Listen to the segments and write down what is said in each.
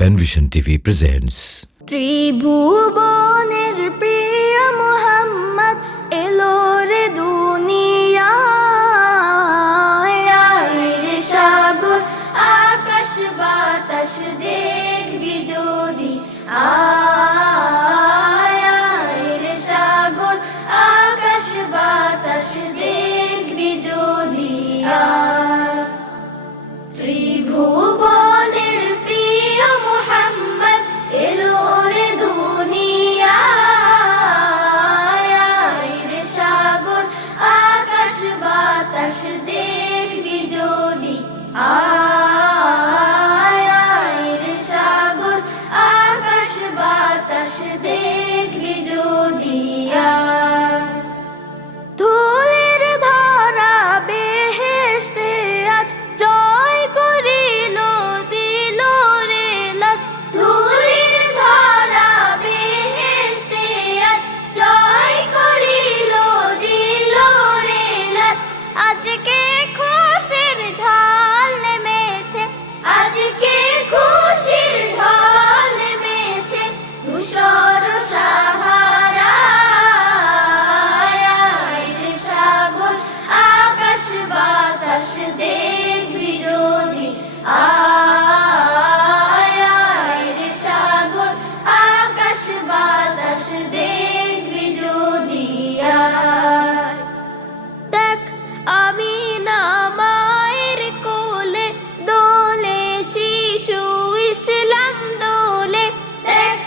পেনভিশন TV presents ত্রিভুবনের প্রিয় মুহাম্মদ এলো রে দুনিয়ায়। আয় রে সাগর আকাশ বাতাস দেখবি যদি, আয় রে সাগর আকাশ বাতাস দেখবি যদি। ত্রিভুবনের প্রিয় মুহাম্মদ এলো রে দুনিয়ায়। আয় রে সাগর আকাশ বাতাস দেখবি যদি, আয় রে সাগর আকাশ বাতাস দেখবি যদি। ধুলির ধরা বেহেশতে আজ জয় করিল দিল রে লাজ। ধুলির ধরা বেহেশতে আজ জয় করিল দিল রে লাজ। আজকে খুশির ঢল নেমেছে, আজকে খুশির ঢল নেমেছে ধূসর সাহারায়। আয় রে সাগর আকাশ বাতাস দেখবি যদি, আয় রে সাগর আকাশ বাতাস দেখবি যদি। দেখ আমি না মায়ের কোলে দোলে শিশু ইসলাম দোলে। দেখ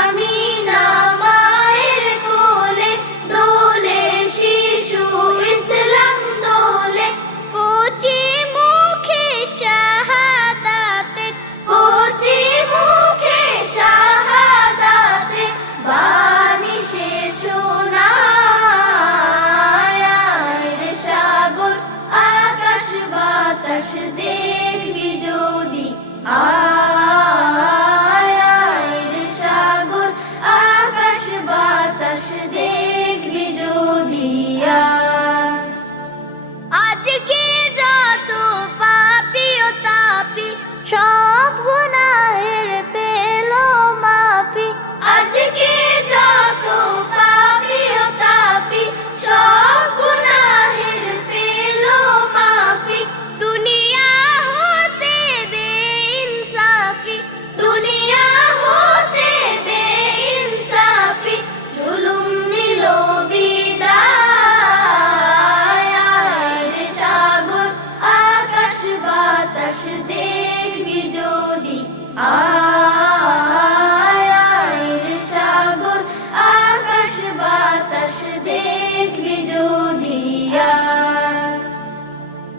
আমি না মায়ের কোলে দোলে শিশু ইসলাম দোলে। কচি মুখে শাহাদাতে, কচি মুখে শাহাদাতে বাণী সে শোনায়। আয় রে সাগর আকাশ বাতাস দেখবি যদি, আয় রে সাগর আকাশ বাতাস দেখবি যদি। আজকে যত পাপী ও তাপী সব গুনাহের পেল মাফি। আজকে যত পাপী ও তাপী সব গুনাহের পেল মাফি। দুনিয়া হতে বেইনসাফি, দুনিয়া হতে বেইনসাফি জুলুম নিল বিদায়। আয় রে সাগর আকাশ বাতাস দেখবি যদি, আয় রে সাগর আকাশ বাতাস দেখবি যদি।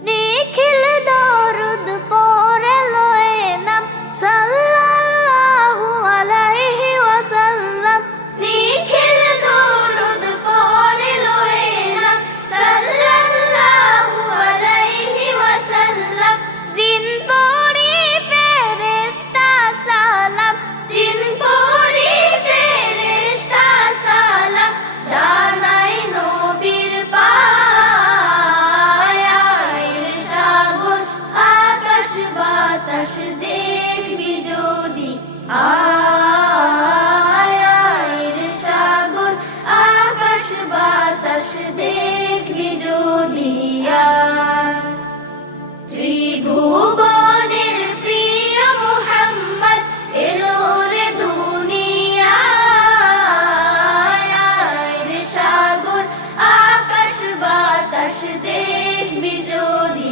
নিখিল দরুদ পড়ে লয়ে নাম সাল্লাল্লাহু আলাইহি ওয়াসাল্লাম। নিখিল দরুদ পড়ে লয়ে নাম সাল্লাল্লাহু আলাইহি ওয়াসাল্লাম। জিন পড়ি ফেরেশতা সালাম, জিন পড়ি ফেরেশতা সালাম জানাই নবীর পায়। আয় রে সাগর আকাশ বাতাস দেখবি যদি, আয় রে সাগর আকাশ বাতাস দেখবি যদি। ত্রিভুবনের প্রিয় মুহাম্মদ এলো রে দুনিয়ায়। আয় রে সাগর আকাশ বাতাস দেখবি যদি,